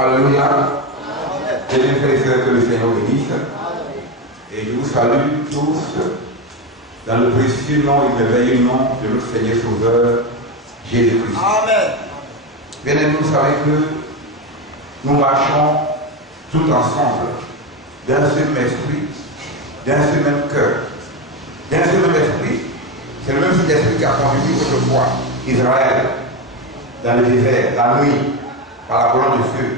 Alléluia. J'ai l'impression que le Seigneur bénisse. Et je vous salue tous dans le précieux nom et merveilleux nom de notre Seigneur Sauveur, Jésus-Christ. Amen. Bien aimés, vous savez que nous marchons tout ensemble d'un seul esprit, d'un seul même cœur, d'un seul même esprit. C'est le même esprit qui a conduit autrefois Israël dans le désert, la nuit par la colonne de feu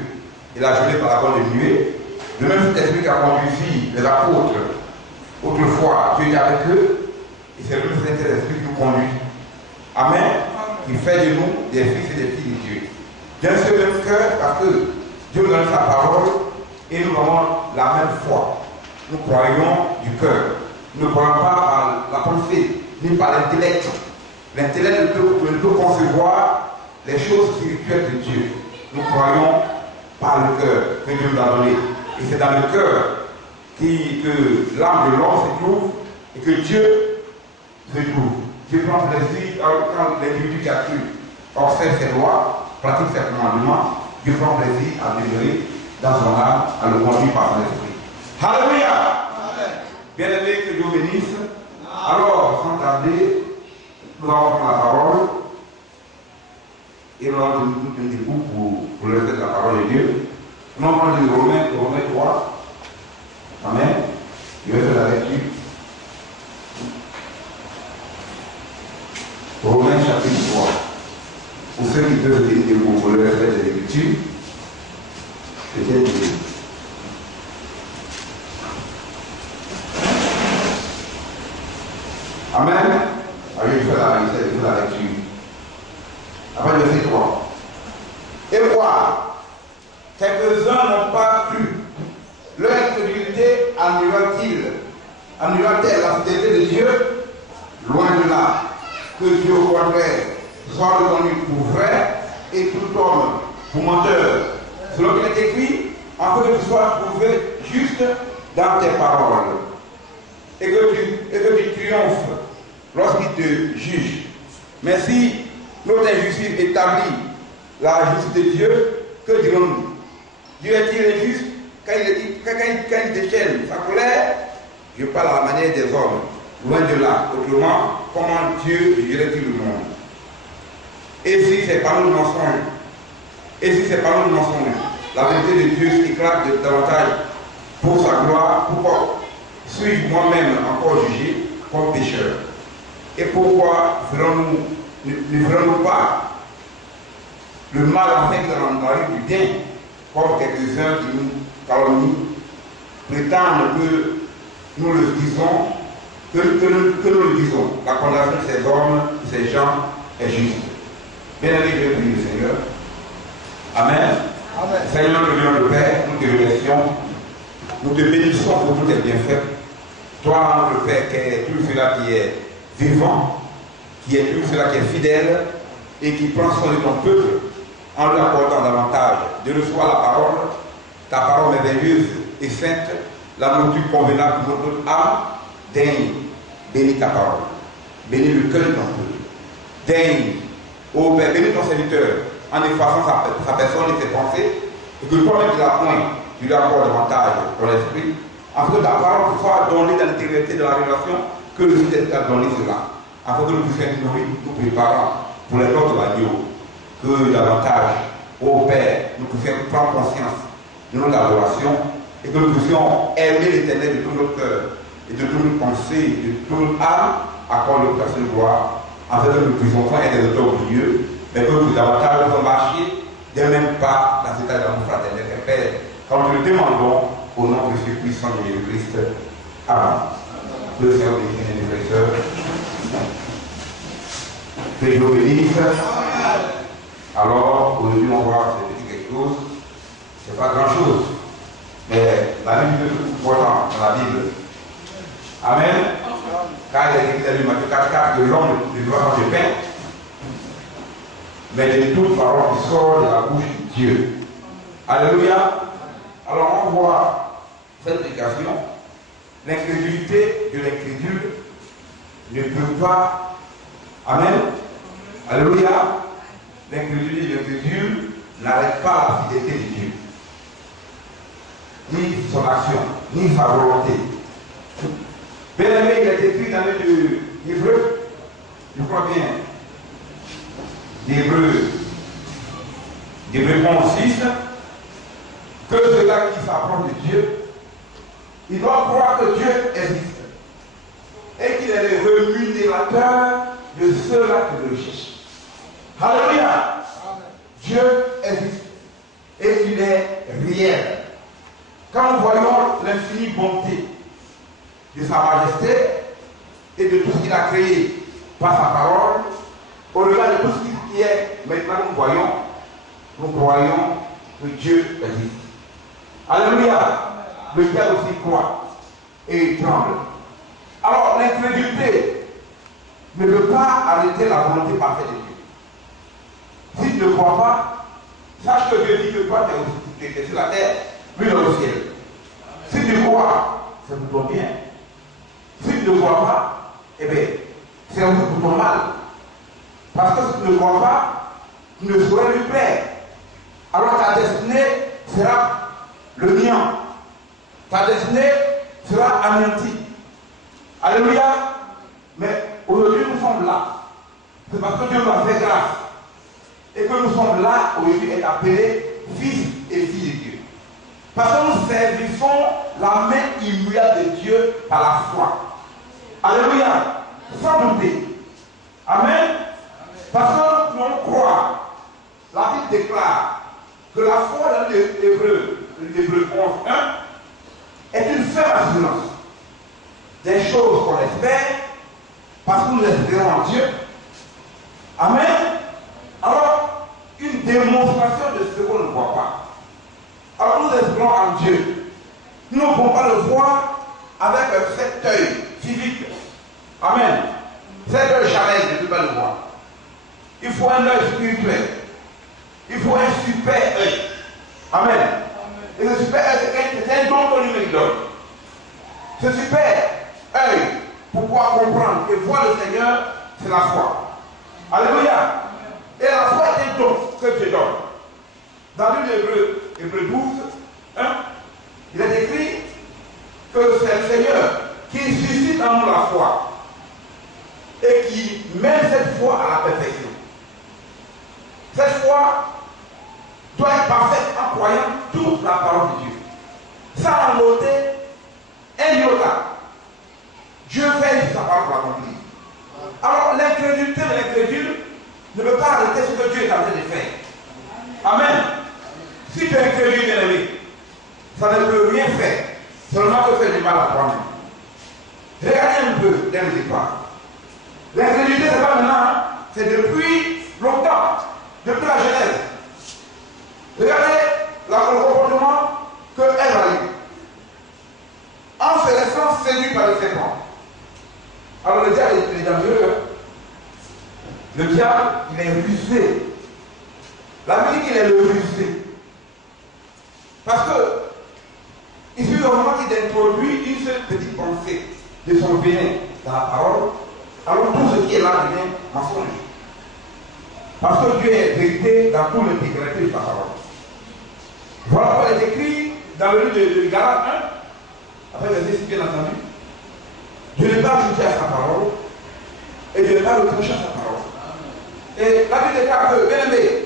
et la journée par la colonne de nuée. Le même esprit qui a conduit les apôtres autrefois, Dieu est avec eux, et c'est le même esprit qui nous conduit. Amen. Qui fait de nous des fils et des filles de Dieu. D'un seul même cœur, parce que Dieu nous donne sa parole et nous avons la même foi. Nous croyons du cœur. Nous ne croyons pas par la pensée, ni par l'intellect. L'intellect ne peut concevoir les choses spirituelles de Dieu. Nous croyons par le cœur que Dieu nous a donné. Et c'est dans le cœur que l'âme de l'homme se trouve et que Dieu se trouve. Dieu prend plaisir quand l'individu qui a cru observe ses lois, pratique ses commandements. Dieu prend plaisir à demeurer dans son âme, à le conduire par son esprit. Alléluia! Bien-aimé, que Dieu bénisse. Alors, sans tarder, nous allons prendre la parole et nous allons nous tenir debout pour le reste de la parole de Dieu. Nous allons prendre Romains 3. Amen. Je vais faire la lecture. Romains chapitre 3. Pour ceux qui peuvent tenir debout pour le reste de l'écriture, peut-être. Amen. Alors, je vais faire la lecture. Après le verset 3. Et quoi? Quelques-uns n'ont pas cru. Leur incrédulité annulera-t-elle la fidélité de Dieu? Loin de là. Que Dieu au contraire soit reconnu pour vrai et tout homme pour menteur. Selon qu'il est écrit, afin que tu sois trouvé juste dans tes paroles. Et que tu triomphes lorsqu'il te juge. Mais si notre injustice établit la justice de Dieu, que dirons-nous? Dieu est-il injuste quand il déchaîne sa colère? Je parle à la manière des hommes, loin de là. Autrement, comment Dieu jugerait-il le monde? Et si c'est par nous mensonges, la vérité de Dieu éclate davantage pour sa gloire. Pourquoi suis-je moi-même encore jugé comme pécheur? Et pourquoi ne ferons-nous pas le mal afin qu'il en arrive du bien, comme quelques-uns qui nous calomnient, prétendent que nous le disons, que nous le disons. La condamnation de ces hommes, de ces gens est juste. Bien-aimé, je vais prier le Seigneur. Amen. Amen. Seigneur, le Dieu de Père, nous te remercions. Nous te bénissons pour tous tes bienfaits. Toi, le Père, qui est tout cela qui est vivant, qui est tout cela qui est fidèle et qui prend soin de ton peuple en lui accordant davantage de recevoir ta parole merveilleuse et sainte, la nourriture convenable pour notre âme. Daigne bénis ta parole, bénis le cœur de ton peuple. Daigne, ô Père, bénis ton serviteur en effaçant sa personne et ses pensées, et que toi-même tu la pointes, tu lui accordes davantage ton esprit, afin que la parole soit donnée dans l'intégrité de la révélation, que le Seigneur a donné cela, afin que nous puissions être nourris, nous préparons pour les autres agneaux, que davantage, au Père, nous puissions prendre conscience de notre adoration et que nous puissions aimer l'Éternel de tout notre cœur et de toute notre pensée, de toute notre âme, accorder le place de gloire, afin que nous puissions pas être des auteurs oublieux, mais que nous davantage nous marcher d'un même pas dans cet état d'amour fraternel et Père, quand nous le demandons au nom de Jésus puissant de Jésus-Christ. Amen. Que le Seigneur bénisse les frères et sœurs. Que Dieu bénisse. Alors, aujourd'hui, on va se dire quelque chose. Ce n'est pas grand-chose. Mais la Bible est important dans la Bible. Amen. Car il est écrit dans Matthieu 4 que l'homme ne doit pas de pain, mais de toute parole qui sort de la bouche de Dieu. Alléluia. Alors, on voit cette explication. L'incrédulité de l'incrédule ne peut pas. Amen. Alléluia. L'incrédulité de l'incrédule n'arrête pas la fidélité de Dieu, ni son action, ni sa volonté. Bien aimé, il est écrit dans le livre d'Hébreux, je crois bien, d'Hébreux 11:6, que ceux-là qui s'approchent de Dieu, ils doivent croire que Dieu existe et qu'il est le rémunérateur de ceux-là qui le cherchent. Alléluia. Dieu existe et il est réel. Quand nous voyons l'infinie bonté de sa majesté et de tout ce qu'il a créé par sa parole, au-delà de tout ce qui est, maintenant nous croyons que Dieu existe. Alléluia. Le diable aussi croit et il tremble. Alors l'incrédulité ne peut pas arrêter la volonté parfaite de Dieu. Si tu ne crois pas, sache que Dieu dit que toi tu es sur la terre, lui dans le ciel. Si tu crois, c'est pour ton bien. Si tu ne crois pas, eh bien, c'est aussi pour ton mal. Parce que si tu ne crois pas, tu ne saurais lui plaire. Alors ta destinée sera le néant. Ta destinée sera anéantie. Alléluia. Mais aujourd'hui nous sommes là. C'est parce que Dieu nous a fait grâce. Et que nous sommes là aujourd'hui être appelés fils et filles de Dieu. Parce que nous servissons la main immuable de Dieu par la foi. Alléluia. Sans douter. Amen. Parce que nous croyons. La Bible déclare que la foi dans l'Hébreu 11:1 est une ferme assurance des choses qu'on espère parce que nous espérons en Dieu. Amen. Alors, une démonstration de ce qu'on ne voit pas. Alors, nous espérons en Dieu. Nous ne pouvons pas le voir avec cet œil physique. Amen. Cet œil charnel ne peut pas le voir. Il faut un œil spirituel. Il faut un super œil. Amen. Et ce super œil, c'est un don que lui me donne. Ce super œil, pour pouvoir comprendre et voir le Seigneur, c'est la foi. Alléluia. Et la foi est un don que Dieu donne. Dans l'Hébreu 12, il est écrit que c'est le Seigneur qui suscite en nous la foi et qui mène cette foi à la perfection. Cette foi doit être parfaite en croyant toute la parole de Dieu. Sans noter un iota. Dieu fait sa parole pour l'accomplir. Alors l'incrédulité de l'incrédule ne peut pas arrêter ce que Dieu est en train de faire. Amen. Si tu es incrédule, bien aimé, ça ne peut rien faire, seulement te faire du mal à toi-même. Regardez un peu dans les histoires. L'incrédulité, ce n'est pas maintenant, c'est depuis longtemps, depuis la Genèse. Regardez le comportement que Ève a eu. En se laissant séduire par le serpent. Alors le diable est dangereux. Le diable, il est rusé. La Bible dit qu'il est le rusé. Parce que, il suffit au moment qu'il introduit une seule petite pensée de son vénin dans la parole, alors tout ce qui est là devient mensonge. Parce que Dieu est vérité dans toute l'intégrité de sa parole. Voilà pourquoi il est écrit dans le livre de Galates Après, verset 6, bien entendu. De ne pas ajouter à sa parole et de ne pas retrancher à sa parole. Et la Bible déclare que, bien aimé,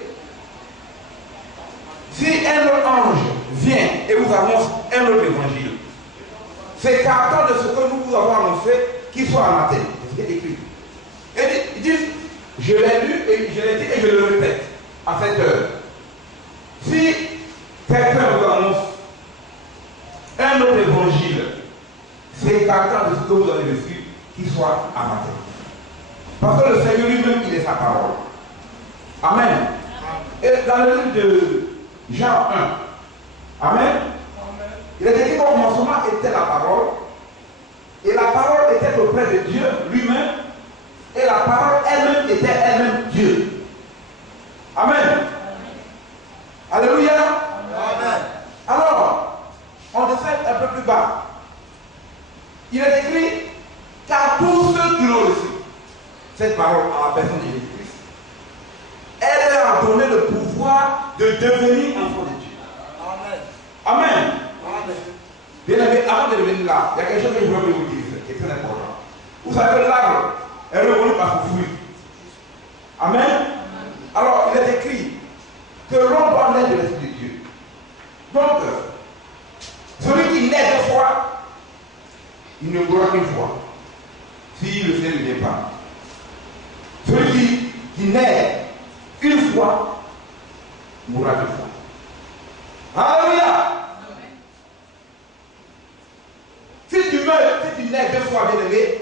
si un autre ange vient et vous annonce un autre évangile, c'est qu'attend de ce que nous vous avons annoncé qu'il soit anathème. C'est ce qui est écrit. Et ils disent, je l'ai lu et je l'ai dit et je le répète à cette heure. Si quelqu'un vous annonce un autre évangile, c'est qu'attend de ce que vous avez reçu qu'il soit anathème. Parce que le Seigneur lui-même, il est sa parole. Amen. Et dans le livre de Jean 1, Amen. Il est écrit qu'au commencement était la parole, et la parole était auprès de Dieu lui-même, et la parole elle-même était elle-même Dieu. Amen. Alléluia. Amen. Alors, on descend un peu plus bas. Il est écrit qu'à tous ceux qui l'ont reçu, cette parole à la personne de Jésus-Christ, elle leur a donné le pouvoir de devenir enfant de Dieu. Amen. Amen. Amen. Bien aimé, avant de devenir là, il y a quelque chose que je veux vous dire, qui est très important. Vous savez que l'arbre est reconnu par son fruit. Amen. Alors, il est écrit que l'on doit naître de l'Esprit de Dieu. Donc, celui qui naît deux fois, il ne mourra qu'une fois. Si le Seigneur ne vient pas. Celui qui naît une fois, mourra deux fois. Alléluia! Si tu meurs, si tu nais deux fois, bien aimé,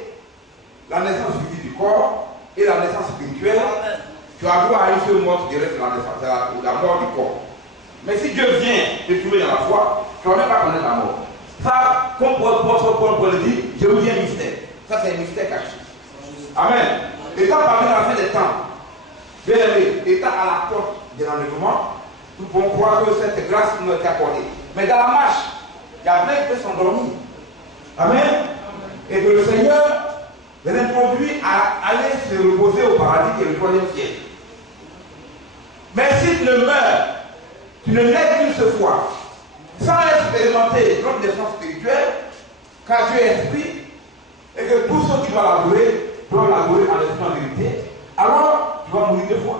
la naissance physique du corps et la naissance spirituelle, tu as droit à une seule mort qui reste la mort du corps. Mais si Dieu vient te trouver dans la foi, tu ne vas même pas connaître la mort. Ça, comme Paul le dit, je vous dis un mystère. Ça, c'est un mystère caché. Amen. Étant parmi la fin des temps, bien aimé, étant à la porte de l'enlèvement, nous pouvons croire que cette grâce nous a été accordée. Mais dans la marche, il y a plein qui sont dormis. Amen. Et que le Seigneur les introduit à aller se reposer au paradis qui est le troisième ciel. Mais si tu ne meurs, tu ne nais qu'une seule fois, sans expérimenter notre naissance spirituelle, car Dieu est esprit, et que tous ceux qui doivent l'adorer en esprit en vérité, alors tu vas mourir deux fois.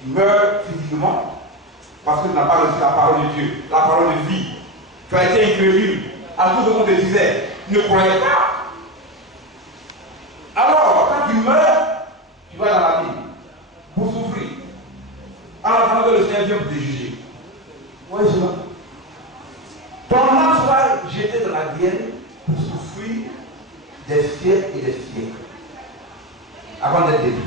Tu meurs physiquement, parce que tu n'as pas reçu la parole de Dieu, la parole de vie. Tu as été incrédule à tout ce qu'on te disait. Tu ne croyais pas. Alors, quand tu meurs, tu vas dans la vie pour souffrir. En attendant que le Seigneur vienne te juger. Voyez cela. Ton âme sera jetée dans la guerre pour souffrir des siècles et des siècles avant d'être détruit.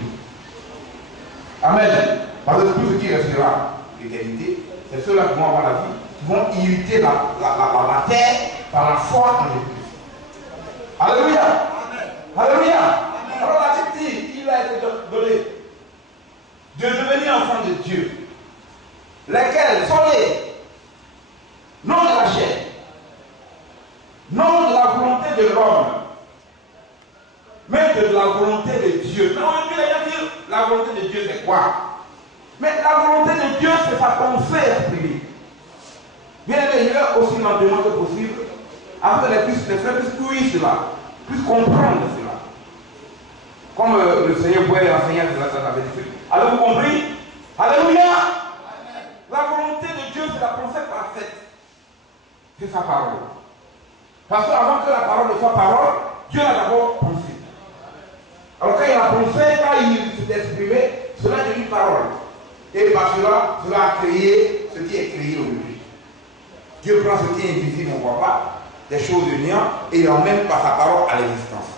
Amen. Parce que tout ce qui restera l'éternité, c'est ceux-là qui vont avoir la vie, qui vont irriter la terre par la foi en Jésus-Christ. Alléluia. Amen. Alléluia. Amen. Alors la Bible dit qu'il a été donné de devenir enfant de Dieu, lesquels sont les non de la chair, non de la volonté de l'homme, mais de la volonté de Dieu. Non, il vient dire la volonté de Dieu, c'est quoi? Mais la volonté de Dieu, c'est sa pensée exprimée. Bien aimé, il est aussi lentement que possible, afin que les frères puissent cela, puissent comprendre cela. Comme le Seigneur pouvait enseigner dans la vérité. Avez-vous compris? Alléluia! La volonté de Dieu, c'est la pensée parfaite. C'est sa parole. Parce qu'avant que la parole ne soit parole, Dieu l'a d'abord pensé. Alors quand il a pensé, quand il s'est exprimé, cela est une parole. Et par cela, cela a créé ce qui est créé aujourd'hui. Dieu prend ce qui est invisible, on ne voit pas, des choses de néant, et il emmène par sa parole à l'existence.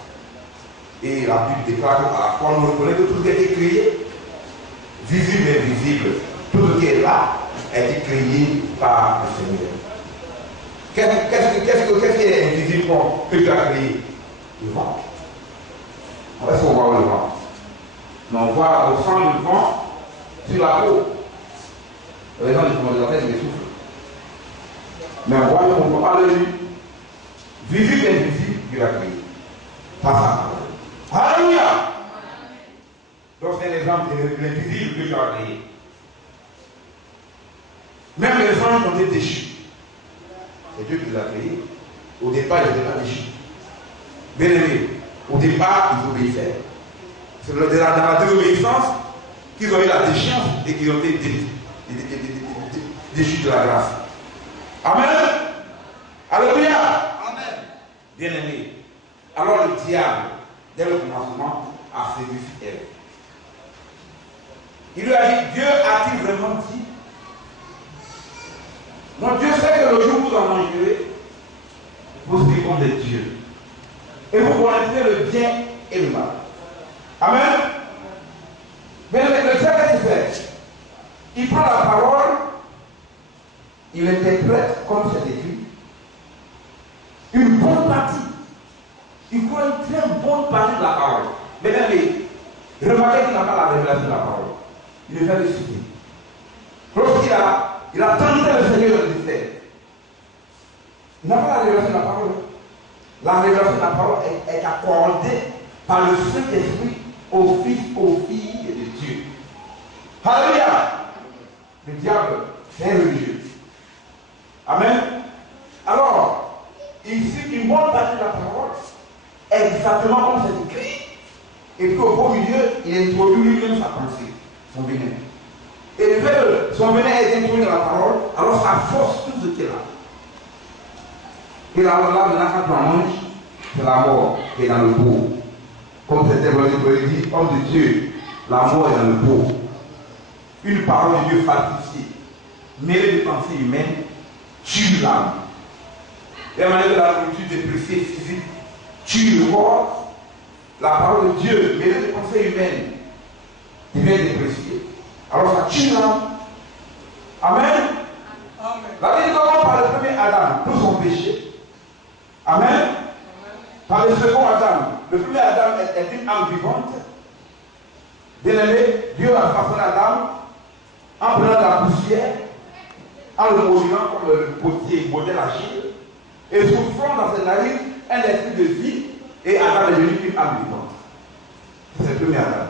Et la Bible déclare qu'à la fois, nous reconnaissons que tout ce qui a été créé, visible et invisible, tout ce qui est là, a été créé par le Seigneur. Qu'est-ce qui est invisible que tu as créé? Le vent. Est-ce qu'on voit le vent? Mais on voit au sang du vent sur la peau. Les gens qui font des têtes, ils soufflent. Mais on voit qu'on ne voit pas l'œil. Visible et invisible, Dieu a créé. Pas ça. Alléluia! Donc c'est l'exemple de l'invisible que Dieu a créé. Même les anges ont été déchus. C'est Dieu qui les a créés. Au départ, ils n'étaient pas déchus. Bien aimé, au départ, ils obéissaient. C'est dans la désobéissance qu'ils ont eu la déchéance et qu'ils ont été déchus de la grâce. Amen. Alléluia. Amen. Bien aimé. Alors le diable, dès le commencement, a séduit Ève. Il lui a dit, Dieu a-t-il vraiment dit? Donc Dieu sait que le jour où vous en mangerez, vous serez comme des dieux. Et vous connaîtrez le bien et le mal. Amen. Mais le diable, qu'est-ce qu'il fait? Il prend la parole, il l'interprète comme c'est écrit. Une bonne partie. Il croit une très bonne partie de la parole. Mesdames, remarquez qu'il n'a pas la révélation de la parole. Il le fait le citer. Lorsqu'il a tenté le Seigneur de le faire, il n'a pas la révélation de la parole. La révélation de la parole est accordée par le Saint-Esprit aux fils, aux filles de Dieu. Alléluia! Le diable, c'est religieux. Amen. Alors, ici, une bonne partie de la parole est exactement comme c'est écrit. Et puis au beau milieu, il introduit lui-même sa pensée, son venin. Et le fait que son venin est introduit dans la parole, alors ça force tout ce qui est là. Et là, maintenant, quand on mange, c'est la mort qui est dans le pot. Comme c'était dit, homme de Dieu, la mort est dans le pot. Une parole de Dieu falsifiée, mêlée de pensées humaines, tue l'âme. La manière de la nourriture dépréciée physique tue le corps. La parole de Dieu, mêlée de pensées humaines, devient dépréciée. Alors ça tue l'âme. Amen. Amen. La Bible commence par le premier Adam, tout son péché. Amen. Par le second Adam, le premier Adam est une âme vivante. Bien aimé, Dieu a façonné Adam en prenant de la poussière, en le modelant comme le potier modèle Achille, et soufflant dans ses narines un esprit de vie, et Adam est devenu une âme vivante. C'est le premier Adam.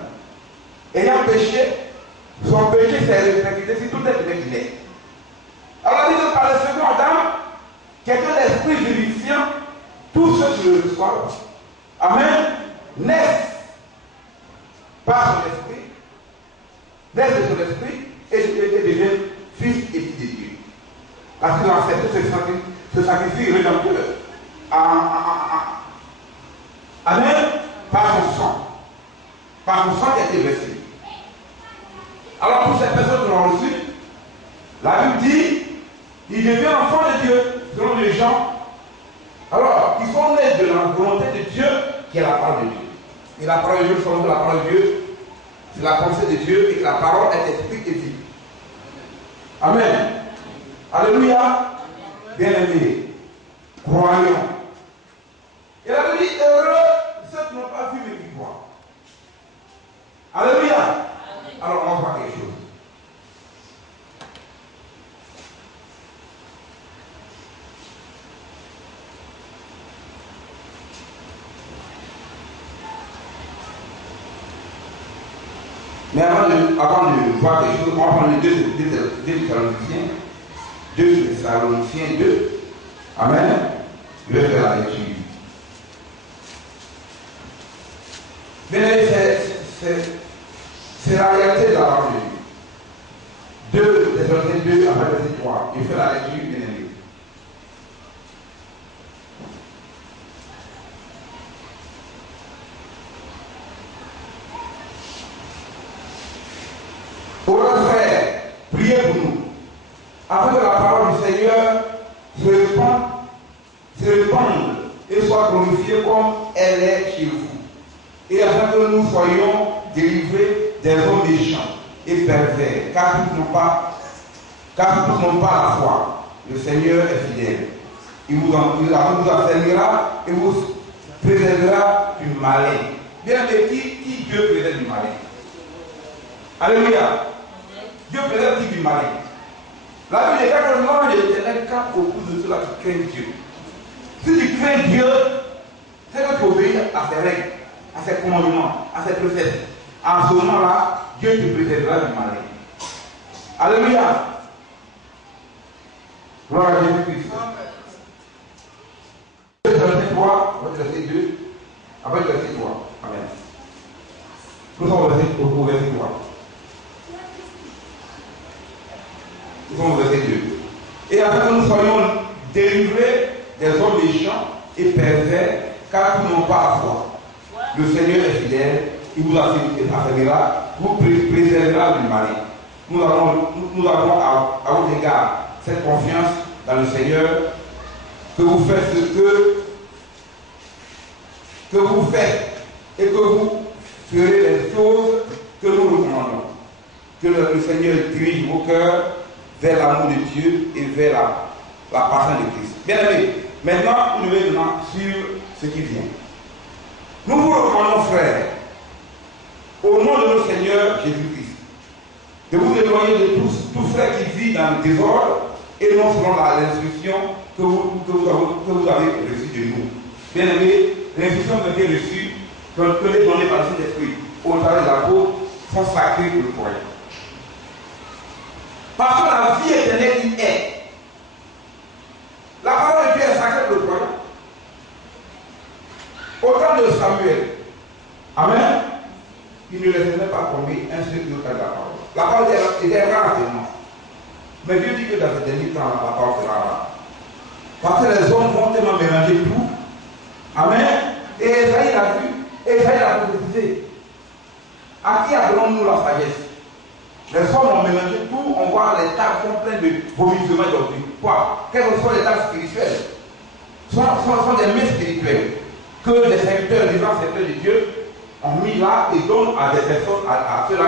Ayant péché, son péché s'est répercuté sur tout être qu'il est. Alors, il dit par le second Adam, quelqu'un d'esprit vivifiant, tous ceux qui le reçoivent, Amen, naissent par son esprit, naissent de son esprit, et deviennent fils et filles de Dieu. Parce qu'ils ont accepté ce sacrifice rédempteur. Amen, par son sang. Par son sang qui a été versé. Alors pour ces personnes qui l'ont reçu, la Bible dit, ils deviennent enfants de Dieu, selon les gens. Alors, ils sont nés de la volonté de Dieu, qui est la parole de Dieu. Et la parole de Dieu, selon la parole de Dieu, c'est la pensée de Dieu, et que la parole est esprit et vie. Amen. Alléluia. Bien-aimés, croyons. Et la Bible dit, heureux ceux qui n'ont pas vu mais qui croient. Alléluia. Alors, on va voir quelque chose. Mais avant de voir quelque chose, on va prendre les deux Thessaloniciens 2. Amen. Je vais faire la lecture. Mais c'est la réalité de la parole de Dieu. 2 Thessaloniciens 2, après verset 3. Je fais la lecture, bien aimé. Frères, priez pour nous, afin que la parole du Seigneur se répande et soit glorifiée comme elle est chez vous, et afin que nous soyons délivrés des hommes méchants et pervers, car tous n'ont pas la foi. Le Seigneur est fidèle. Il vous enseignera et vous préservera du malin. Bien aimé, qui Dieu préserve du malin? Alléluia. Dieu préserve qui du malin. La Bible dit que le nom de l'Éternel campe au cou de ceux-là qui craignent Dieu. Si tu crains Dieu, c'est que tu obéis à ses règles, à ses commandements, à ses préceptes. En ce moment-là, Dieu te préservera du malin. Alléluia. Gloire à Jésus-Christ. verset 3, verset 2, après le verset 3. Amen. Nous sommes au verset 3. Nous sommes au verset 2. Et afin que nous soyons délivrés des hommes méchants et pervers, car nous n'avons pas la foi. Le Seigneur est fidèle, il vous affirmera, vous préservera du mal. Nous avons à votre égard cette confiance dans le Seigneur, que vous faites ce que vous faites et que vous ferez les choses que nous recommandons. Que le Seigneur dirige vos cœurs vers l'amour de Dieu et vers la passion de Christ. Bien aimé, maintenant vous devez venir sur ce qui vient. Nous vous recommandons, frères, au nom de notre Seigneur Jésus-Christ, de vous éloigner de tout frère qui vit dans le désordre et non selon l'instruction que vous avez reçue de nous. Bien aimé, l'instruction que vous avez reçue, que les données par le Saint-Esprit au travers des apôtres, sont sacrées pour le croyant. Parce que la vie éternelle, il est. La parole de Dieu est sacrée pour le croyant. Au temps de Samuel, amen, il ne laissait même pas tomber un seul de la parole. La parole était rare tellement. Mais Dieu dit que dans ce dernier temps, la parole sera rare. Parce que les hommes vont tellement mélanger tout. Amen. Et Esaïe l'a vu. Esaïe l'a prophétisé. À qui appelons-nous la sagesse? Les hommes ont mélangé tout. On voit les tables pleines de vomissements et d'ordures. Quoi? Quelles que soient les tables spirituelles? Ce sont des mains spirituelles que les serviteurs, les grands serviteurs de Dieu ont mis là et donnent à des personnes, à ceux-là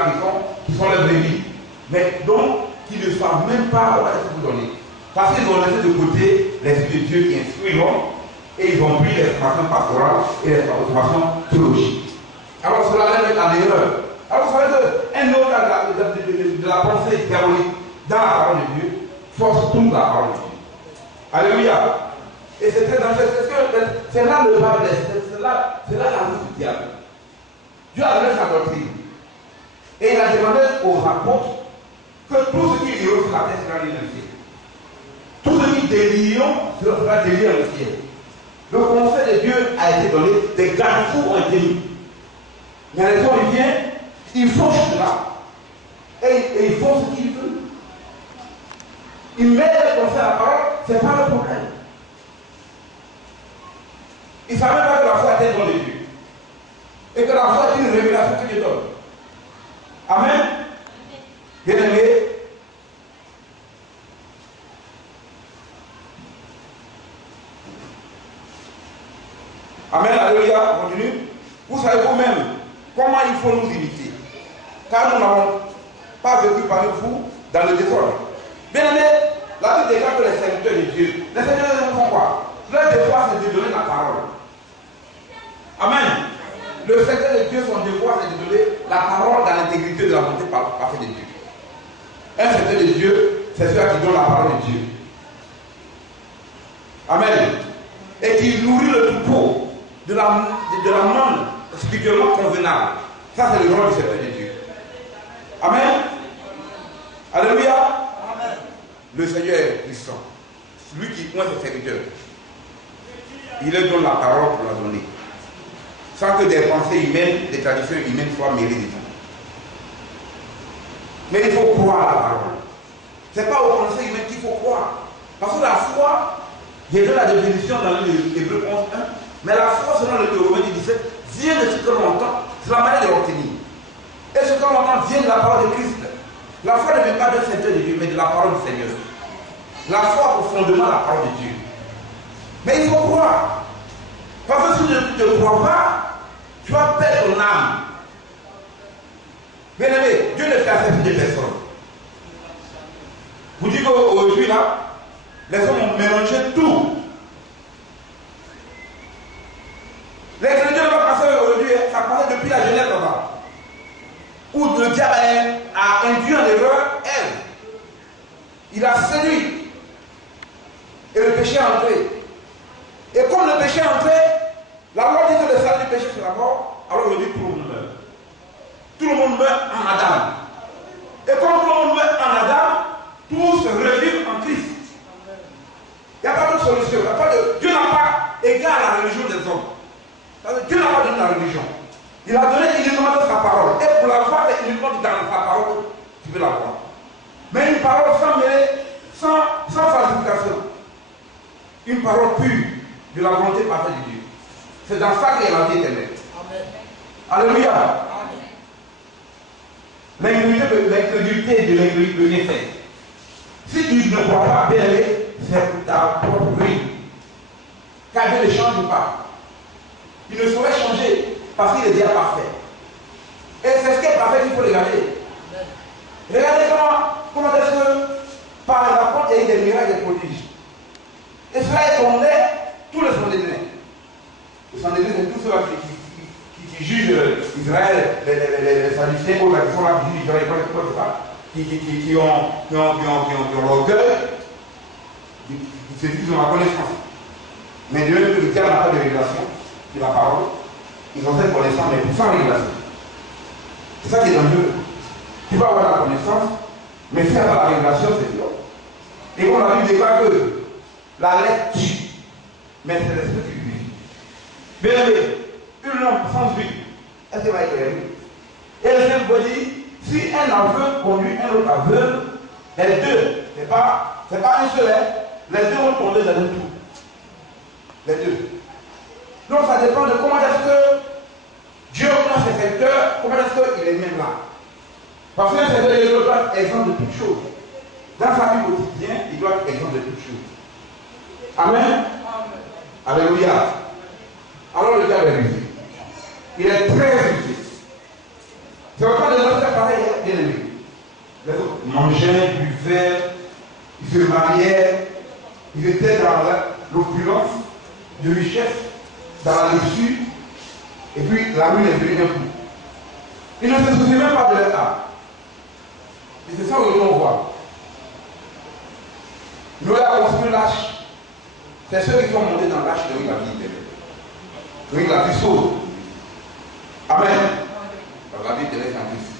qui sont leurs brebis. Mais donc, qui ne savent même pas où est-ce que vous donnez. Parce qu'ils ont laissé de côté l'Esprit de Dieu qui instruit l'homme et ils ont pris les formations pastorales et les formations théologiques. Alors cela les met en erreur. Alors vous savez qu'un autre de la pensée diabolique dans la parole de Dieu force toute la parole de Dieu. Alléluia. Et c'est très dangereux. C'est là le bas blesse. C'est là la route du diable. Dieu a donné sa doctrine. Et il a demandé aux apôtres que tout ce qui est sur la terre sera lié dans le ciel. Tout ce qui déliront sera délié dans le ciel. Le conseil de Dieu a été donné, des garde-fous ont été mis. Mais les hommes, ils viennent, ils font cela. Et ils font ce qu'ils veulent. Ils mettent le conseil à la parole, ce n'est pas le problème. Ils ne savent même pas que la foi est un don de Dieu. Et que la foi est une révélation que Dieu donne. Amen. Bien aimé. Amen. Alléluia. On continue. Vous savez vous-même comment il faut nous imiter. Car nous n'avons pas vécu parmi vous dans le désordre. Bien aimé, la Bible déclare que les serviteurs de Dieu, les serviteurs de Dieu font quoi? Leur devoir, c'est de donner la parole. Amen. Le serviteur de Dieu, son devoir, c'est de donner la parole dans l'intégrité de la volonté parfaite de Dieu. Un serviteur de Dieu, c'est celui qui donne la parole de Dieu. Amen. Et qui nourrit le troupeau de la manne spirituellement convenable. Ça, c'est le rôle du serviteur de Dieu. Amen. Alléluia. Amen. Le Seigneur est puissant. Celui qui point ses serviteurs, il leur donne la parole pour la donner. Sans que des pensées humaines, des traditions humaines soient mêlées dedans. Mais il faut croire à la parole. Ce n'est pas aux pensées humaines qu'il faut croire. Parce que la foi, j'ai donné la définition dans l'Hébreu 11.1, mais la foi, selon le Romains 17, vient de ce que l'on entend, c'est la manière de l'obtenir. Et ce que l'on entend vient de la parole de Christ. La foi ne vient pas d'un serviteur de Dieu, mais de la parole du Seigneur. La foi profondément la parole de Dieu. Mais il faut croire. Parce que si tu ne crois pas, tu vas perdre ton âme. Bien aimé, Dieu ne fait accepter de personne. Vous dites qu'aujourd'hui là, les hommes ont mélangé tout. Les chrétiens ne vont pas passer aujourd'hui, ça passe depuis la Genèse là-bas. Où le diable a induit en erreur Ève. Il a séduit. Et le péché est entré. Et comme le péché est entré, la loi dit que le salaire du péché c'est la mort, alors aujourd'hui tout le monde meurt. Tout le monde meurt en Adam. Et comme tout le monde meurt en Adam, tous revivent en Christ. Il n'y a pas d'autre solution. Dieu n'a pas égale la religion des hommes. Parce que Dieu n'a pas donné la religion. Il a donné uniquement sa parole. Et pour la voir, c'est uniquement dans sa parole, tu peux la voir. Mais une parole sans mêler, sans falsification. Une parole pure de la volonté parfaite de Dieu. C'est dans ça qu'il y a la vie éternelle. Alléluia. L'incrédulité de l'incrédulité fait. Si tu ne crois pas, bien aimé, c'est pour ta propre ruine. Car Dieu ne change pas. Il ne saurait changer parce qu'il est déjà parfait. Et c'est ce qui est parfait qu'il faut regarder. Regardez comment est-ce que par la porte il y a eu des miracles et des prodiges. Et cela étonnait tous les Sandéliens. Les Sandéliens, c'est tous ceux qui jugent Israël, les Sadducéens, qui sont là, qui jugent Israël, qui ont l'orgueil, qui se disent qu'ils ont la connaissance. Mais Dieu, le terme n'a pas de révélation de la parole. Ils ont cette connaissance, mais sans révélation. C'est ça qui est dangereux. Tu vas avoir la connaissance, mais si tu n'as pas la révélation, c'est dur. Et on a vu déclare que la lettre tue, mais c'est l'esprit qui vit. Bien aimé, une lampe sans huile, elle va éclairer. Et le Seigneur vous dit, si un aveugle conduit un autre aveugle, les deux, c'est pas un seul, les deux vont tomber dans un trou. Les deux. Donc ça dépend de comment est-ce que Dieu prend ses secteurs, comment est-ce qu'il est même là. Parce que c'est il doit être exemple de toutes choses. Dans sa vie quotidienne, il doit être exemple de toutes choses. Amen. Alléluia. Alors le diable est rusé. Il est très rusé. C'est autant de notre pareil, bien aimé. Les autres mangeaient, buvaient, ils se mariaient, ils étaient dans l'opulence de richesse, dans la luxure, et puis la ruine est venue d'un coup. Ils ne se souciaient même pas de leur âme. Et c'est ça que l'on voit. Nous avons construit l'âge. C'est ceux qui sont montés dans l'âge qui ont eu la vie éternelle. Qui ont eu la vie sauve. Amen. La vie éternelle, c'est en Christ.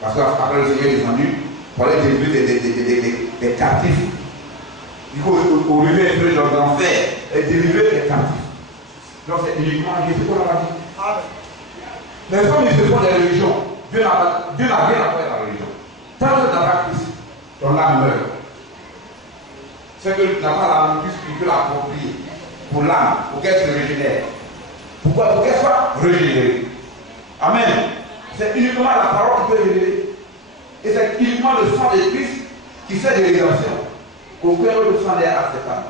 Parce qu'après le Seigneur est descendu, pour aller délivrer des captifs. Il faut relever un peu dans l'enfer et délivrer les captifs. Donc c'est uniquement Jésus qu'on a dit. Les hommes ils se font des religions. Dieu n'a rien à faire avec la religion. Tant que tu n'as pas Christ, ton âme meurt. C'est que tu n'as pas la nourriture spirituelle appropriée pour l'âme, pour qu'elle se régénère. Pourquoi? Pour qu'elle soit régénérée. Amen. C'est uniquement la parole qui peut révéler. Et c'est uniquement le sang de Christ qui fait des révélations. Aucun autre sang n'est acceptable.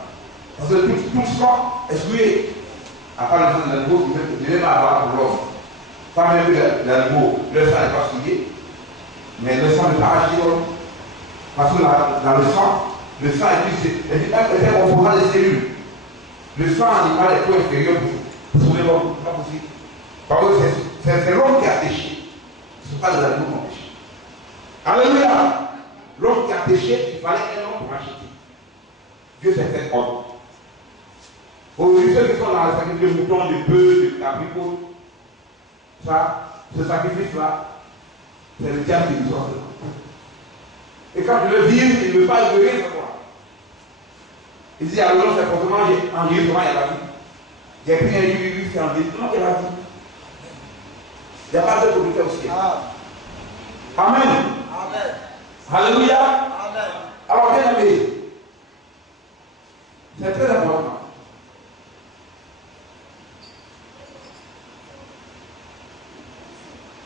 Parce que tout sang est souillé. À part le sang de l'anneau qui ne devait pas avoir pour l'homme. Pas même l'anneau, le sang n'est pas souillé. Mais le sang ne pas agir. Parce que dans le sang est au format des cellules. Le sang animal est trop inférieur pour sauver l'homme. Ce n'est pas possible. Parce que c'est l'homme qui a péché. Ce n'est pas de l'anneau qui a péché. Alléluia. L'homme qui a péché, il fallait un homme pour acheter. Dieu s'est fait homme. Aujourd'hui, ceux qui sont dans le sacrifice de moutons, de bœufs, de capricots, ce sacrifice-là, c'est le diable qui nous sort. Et quand je le vise, il ne veut pas y rien savoir. Il dit, alors c'est forcément en guérissement, il y a la vie. J'ai pris un livre, c'est en guérissement, il y a la vie. Il n'y a pas de producteur aussi. Amen. Amen. Alléluia. Amen. Alors, bien aimé, c'est très important.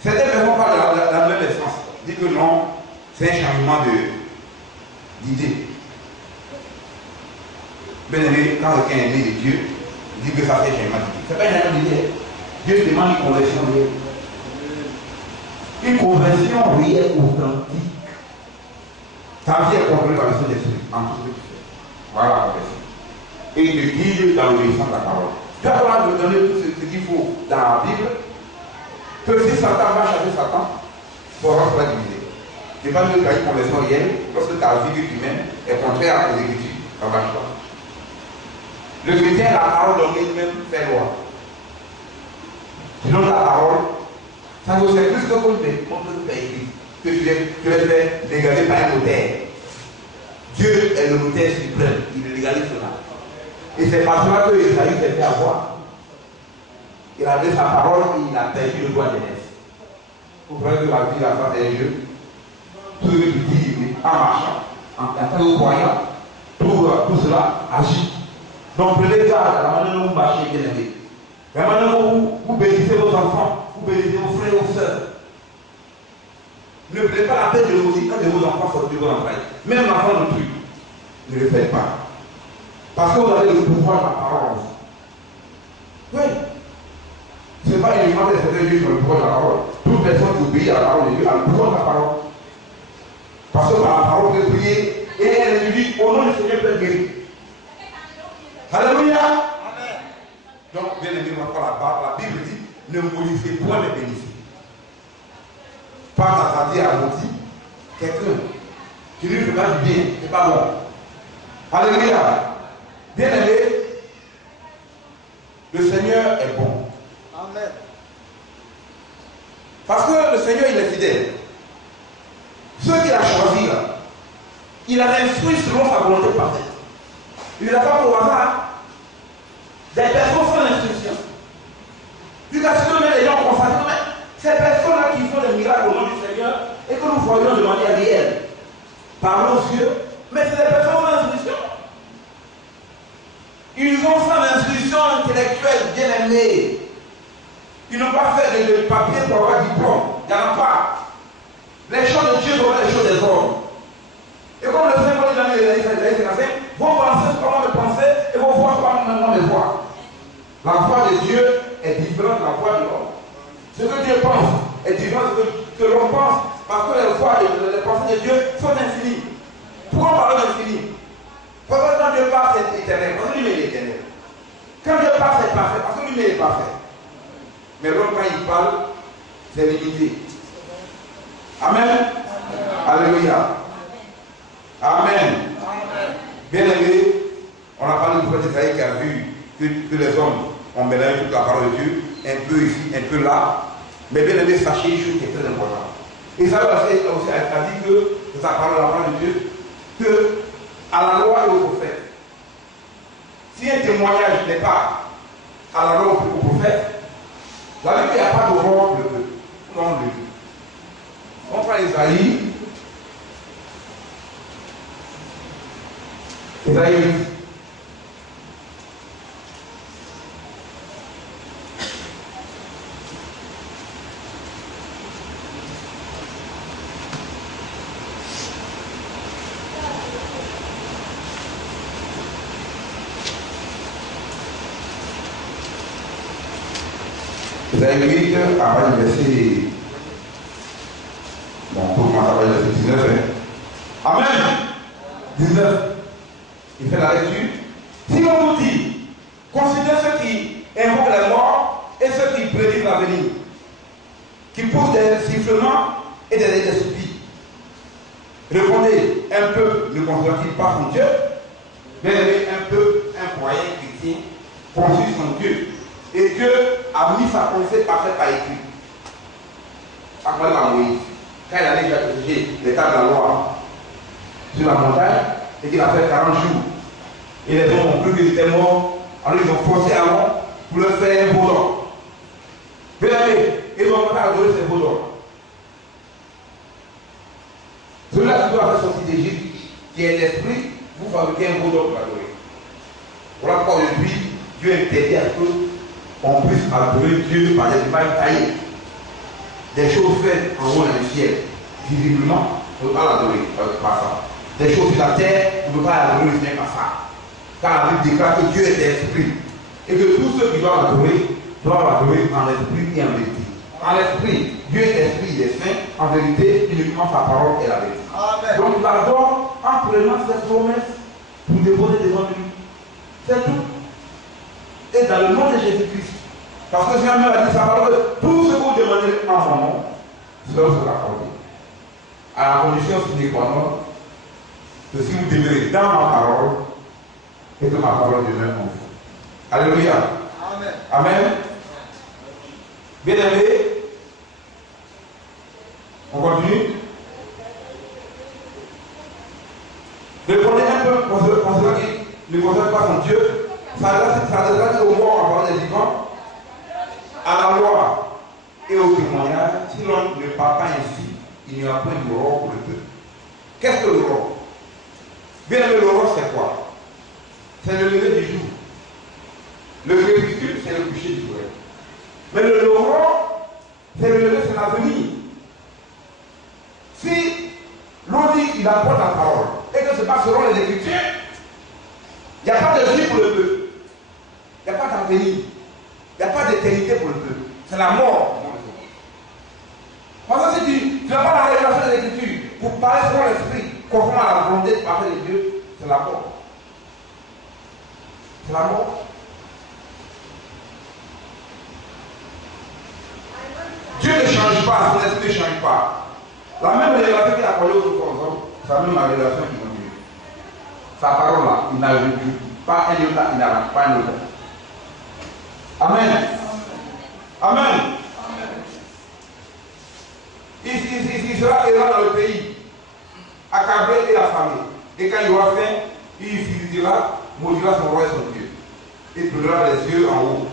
Certaines personnes parlent de la même essence. Dit que non, c'est un changement d'idée. Bien aimé, quand quelqu'un est né de Dieu, il dit que ça c'est un changement d'idée. Ce n'est pas un changement d'idée. Dieu demande une conversion réelle. Une conversion réelle authentique. Ta vie est contrôlée par le Saint-Esprit en tout ce que tu fais. Voilà la conversion. Et il te guide dans l'obéissance de la parole. Tu vas pouvoir te donner tout ce qu'il faut dans la Bible. Que si Satan va chercher Satan, il faudra se la diviser. Ce n'est pas une conversion réelle lorsque ta vie que tu mènes est contraire aux Écritures. Ça ne marche pas. Le chrétien, la parole donnée lui-même fait loi. Sinon, la parole, ça nous sert plus que comme tu as écrit, que tu es fait légaliser par un notaire. Dieu est le notaire suprême, il légalise cela. Et c'est parce que Esaü s'est fait avoir. Il a donné sa parole et il a perdu le droit d'aînesse. Vous comprenez que la vie, la femme est un jeu. Tout ce que tu dis, en marchant, en tant que croyant, tout cela agit. Donc prenez garde à la manière dont vous marchez, bien aimé. La manière dont vous bénissez vos enfants, vous bénissez vos frères et vos sœurs. Ne prenez pas la peine de vous dire quand de vos enfants sortent de vos enfants. Même l'enfant de truc. Ne le faites pas. Parce que vous avez le pouvoir de la parole. Oui. Ce n'est pas uniquement des certains juges qui ont le pouvoir de la parole. Toute personne qui obéit à la parole de Dieu a le pouvoir de la parole. Parce que par la parole, vous pouvez prier et elle lui dit au nom du Seigneur, vous êtes guéri. Alléluia. Amen. Donc, bien évidemment, la Bible dit ne maudissez point les bénissez. Pas t'attarder à maudire quelqu'un qui ne fait pas du bien, c'est pas bon. Alléluia. Bien aimé, le Seigneur est bon. Amen. Parce que le Seigneur, il est fidèle. Ceux qu'il a choisis, il a instruit selon sa volonté parfaite. Il n'a pas au hasard des personnes sans instruction. Jusqu'à ce que même les gens constatent que ces personnes-là qui font des miracles au nom du Seigneur et que nous voyons de manière réelle par nos yeux, mais c'est des personnes sans instruction. Ils ont sans instruction intellectuelle bien aimée. Ils n'ont pas fait de papier pour avoir diplôme. Il n'y en a pas. Les choses de Dieu sont les choses des hommes. Et comme le Seigneur dit dans les vos pensées sont comment me penser et vos voix sont comment me voir. La voix de Dieu est différente de la voix de l'homme. Ce que Dieu pense est différent de ce que l'homme pense parce que les voix et les pensées de Dieu sont infinies. Pourquoi parler d'infini? Parce que quand Dieu parle, c'est éternel. Parce que lui-même est éternel. Quand Dieu parle, c'est parfait. Parce que lui-même est parfait. Mais l'homme, quand il parle, c'est limité. Amen. Alléluia. Amen. Bien aimé, on a parlé du prophète Isaïe qui a vu que les hommes ont mélangé toute la parole de Dieu, un peu ici, un peu là. Mais bien aimé, sachez une chose qui est très importante. Isaïe aussi a dit que sa parole, la parole de Dieu, que à la loi et au prophète, si un témoignage n'est pas à la loi ou au prophète, la Bible, il n'y a pas de roi le peuple. Non, le dit. On prend Isaïe. Isaïe 8. Isaïe 8, avant le verset. Bon, pour commencer à le verset 19. Amen. 19. Il fait la lecture. Si l'on vous dit, considérez ceux qui invoquent la mort et ceux qui prédisent l'avenir, qui posent des sifflements et des soupirs. Répondez, un peuple ne considère-t-il pas son Dieu? Bien aimé, un peuple, un croyant chrétien, considère son Dieu. Et Dieu a mis sa pensée parfaite par écrit. À quoi par Moïse? Quand il allait chercher l'état de la loi sur la montagne, et qu'il a fait 40 jours. Et les hommes ont cru qu'il était mort. Alors ils ont forcé Aaron pour leur faire un veau d'or. Bien aimé, ils ont commencé à adorer ces veaux d'or. Celui-là qui doit faire sortir d'Égypte, qui est l'esprit, vous fabriquez un veau d'or pour l'adorer. Voilà pourquoi aujourd'hui, Dieu interdit à ce qu'on puisse adorer Dieu par des images taillées. Des choses faites en haut dans le ciel. Visiblement, on ne peut pas l'adorer par ça. Des choses sur la terre, on ne peut pas l'adorer le Seigneur par ça. Car la Bible déclare que Dieu est esprit. Et que tous ceux qui doivent l'adorer en esprit et en vérité. En esprit, Dieu est esprit, il est saint. En vérité, uniquement sa parole est la vérité. Amen. Donc il adore en prenant cette promesse pour déposer devant lui. C'est tout. Et dans le nom de Jésus-Christ. Parce que le Seigneur a dit sa parole, tout ce que vous demandez en son nom, cela vous sera accordé. À la condition sine qua non, que si vous demeurez dans ma parole, et que ma parole demeure en vous. Alléluia. Amen. Amen. Bien aimé, on continue. Répondez un peu, considérez qu'il ne concerne pas son Dieu. coucher du soleil. Mais le laurent, c'est le lever, c'est l'avenir. Si l'on dit qu'il apporte la parole et que ce n'est pas selon les Écritures, il n'y a pas de vie pour le peuple. Il n'y a pas d'avenir. Il n'y a pas d'éternité pour le peuple. C'est la mort. Parce que si tu n'as pas la révélation des Écritures pour parler selon l'esprit, conforme à la volonté de parler de Dieu, c'est la mort. C'est la mort. Dieu ne change pas, son esprit ne change pas. La même révélation qu'il a accordée aux hommes, c'est la même révélation qui continue. Sa parole là, il n'a vu pas un iota, il n'a pas un autre. Amen. Amen. Il sera errant dans le pays, accablé et affamé. Et quand il aura faim, il utilisera, maudira son roi et son Dieu. Il pleurera les yeux en haut.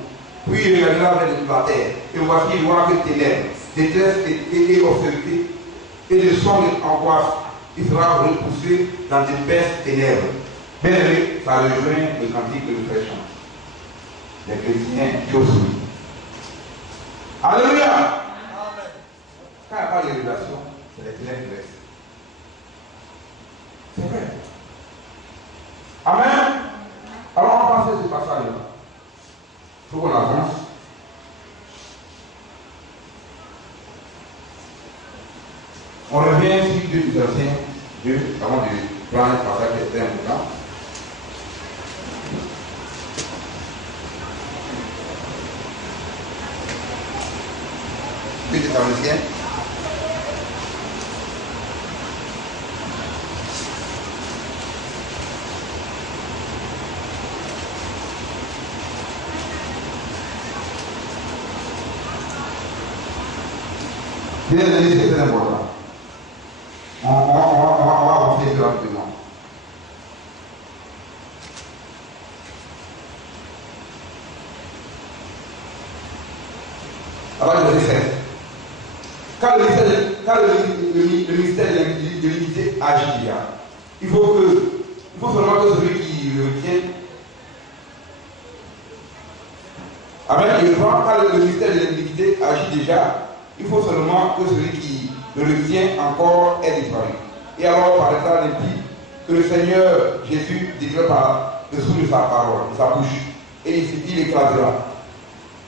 Puis il regardera vers la terre. Et voici, il voit que ténèbres, détresse et obscurité, et de son angoisse. Il sera repoussé dans d'épaisses ténèbres. Bien aimé, ça rejoint le cantique que nous prêchons. Les chrétiens qui osent. Alléluia. Quand il n'y a pas de révélation, c'est les ténèbres qui restent. C'est vrai. Amen. Alors on va passer ce passage-là. Il faut qu'on avance. On revient sur 2 Thessaloniciens 2 avant de prendre un passage qui est très important. Deux Thessaloniciens. Bien aimé, c'est très important. On va avancer plus rapidement. Alors, le verset 16. Quand le ministère de l'unité agit déjà, il faut seulement que celui qui le retient. Amen. Quand le ministère de l'unité agit déjà, il faut seulement que celui qui le retient encore ait disparu. Et alors, par l'état dit que le Seigneur Jésus déclare par le souffle de sa parole, de sa bouche, et il écrasera.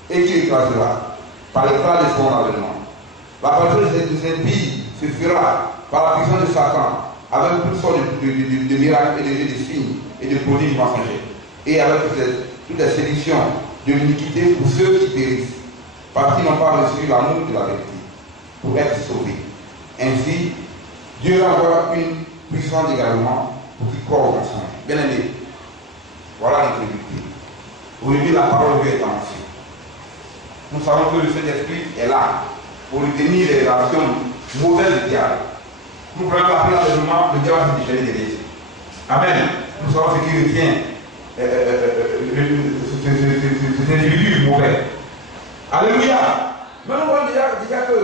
Et qu'il écrasera par l'éclat de son avènement. La parole de cette vie se fera par la puissance de Satan, avec toutes sortes de miracles et de signes et de prodiges mensongers, et avec toutes les séductions de l'iniquité pour ceux qui périssent, parce qu'ils n'ont pas reçu l'amour de la vérité, pour être sauvés. Ainsi, Dieu envoie une puissance d'égarement pour qu'ils croient au mensonge. Bien aimé, voilà l'incrédulité. Aujourd'hui, la parole de Dieu est en action. Nous savons que le Saint-Esprit est là pour retenir les relations mauvaises du diable. Nous prenons la place de moment, le diable s'est déchaîné de l'Église. Amen. Nous savons ce qui retient cet individu mauvais. Alléluia. Mais nous voyons déjà que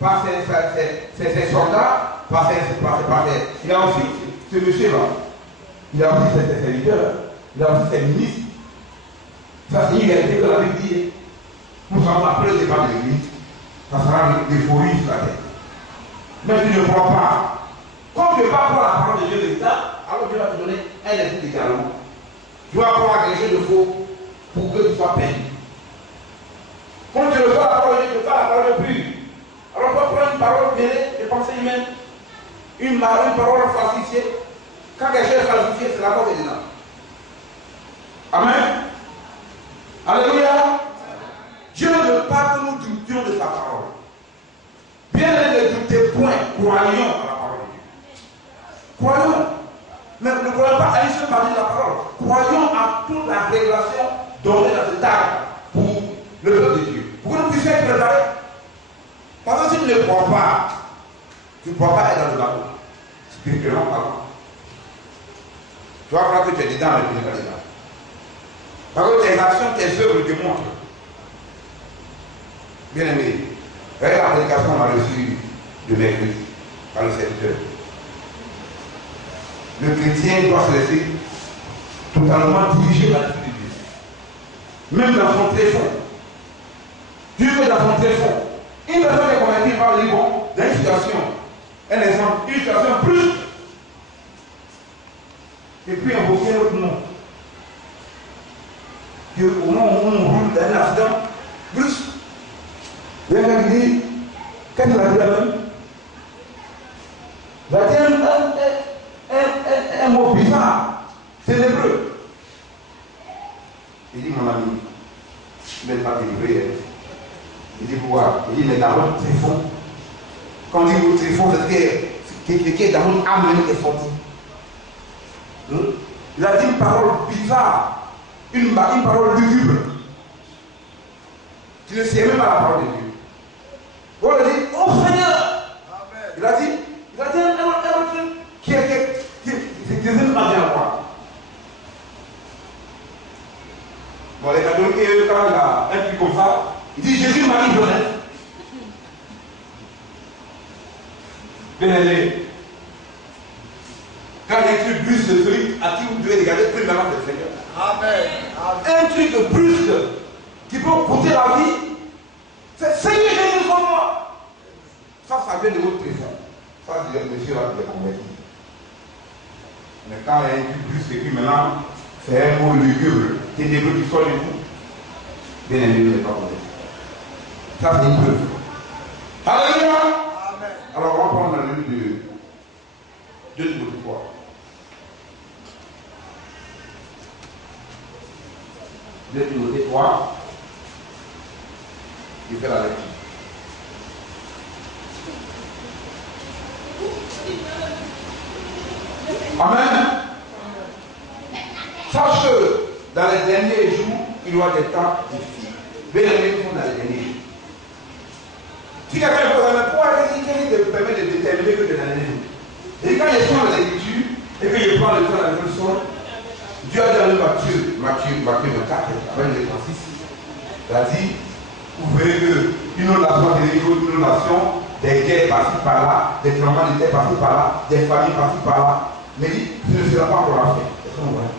par ces soldats, il a aussi ce monsieur-là, il a aussi ses serviteurs, il a aussi ses ministres. Ça c'est une réalité que la Bible dit. Nous savons après le départ de l'Église, ça sera des folie sur la tête. Mais tu ne crois pas. Comme tu ne veux pas croire la parole de Dieu de l'État, alors Dieu va te donner un esprit d'égarement. Tu vas croire quelque chose de faux pour que tu sois perdu. Comme tu ne veux pas la parole de Dieu, tu ne veux pas la parole de pure. Alors tu vas prendre une parole mêlée de pensée humaine, une parole falsifiée. Quand quelque chose est falsifié, c'est la mort qui est dedans. Amen. Alléluia. Dieu ne veut pas que nous doutions de sa parole. Bien ne doutez point, croyons à la parole de Dieu. Croyons. Mais ne croyons pas à une seule partie de la parole. Croyons à toute la révélation donnée dans cet arbre pour le peuple de Dieu. Pour que nous puissions être préparés. Parce que si tu ne crois pas, tu ne pourras pas être dans le bateau. Spirituellement parlant. Tu vas croire que tu es dedans, mais tu n'es pas dedans. Parce que tes actions, tes œuvres te montrent. Bien aimé, regardez la prédication qu'on a reçue de mercredi par le serviteur. Le chrétien doit se laisser totalement diriger par l'Esprit de Dieu. Même dans son téléphone, Dieu est dans son tréfonds. Une personne qui est convaincue par le bon, dans une situation, un exemple, une situation plus, et puis invoquer l'autre nom. Que au moment où on roule dans un accident, plus, il y a quelqu'un qui dit, qu'est-ce qu'il a dit là-même? Il a dit un mot bizarre, c'est l'hébreu. Il dit, mon ami, tu n'es pas délivré. Il dit, pourquoi? Il dit, mais dans votre tréfonds. Quand on dit votre tréfonds, c'est qui est dans notre âme même qui est sorti. Il a dit une parole bizarre, une parole lugubre. Tu ne sais même pas la parole de Dieu. On lui dit, oh Seigneur! Amen. Il a dit un truc qui est pas bien à voir. Bon, les catholiques, quand il a un truc comme ça, il dit Jésus, Marie, Joseph. Bien-aimé. Quand il y a un truc brusque, celui à qui vous devez regarder, premièrement, c'est le Seigneur. Amen. Un truc brusque qui peut coûter la vie, c'est Seigneur Jésus, comme moi. Ça vient de votre tréfonds. Ça, c'est le monsieur là qui est convaincu. Mais quand il y a un truc brusque, et puis maintenant, c'est un mot lugubre, ténébreux qui sort du coup, bien aimé, il n'est pas convaincu. Ça, c'est une preuve. Alléluia. Amen. Alors, on va prendre la ligne de 2 Timothée 3. De Timothée 3, il fait la lecture. Amen. Sache que dans les derniers jours, il y aura des temps difficiles. Bien aimés, nous sommes dans les derniers jours. Si quelqu'un pose la pourquoi qu'est-ce qui te permet de déterminer que tu es dans les derniers jours? Et quand je prends les Écritures et que je prends le temps de la leçon, Dieu a dit dans Matthieu 24, avec les 36, il a dit, vous verrez qu'une autre nation délivre une autre nation, des guerres par-ci par-là, des tremblements de terre par-ci par-là, des familles par-ci par-là. Mais il dit, ce ne sera pas encore la fin. Est-ce qu'on voit?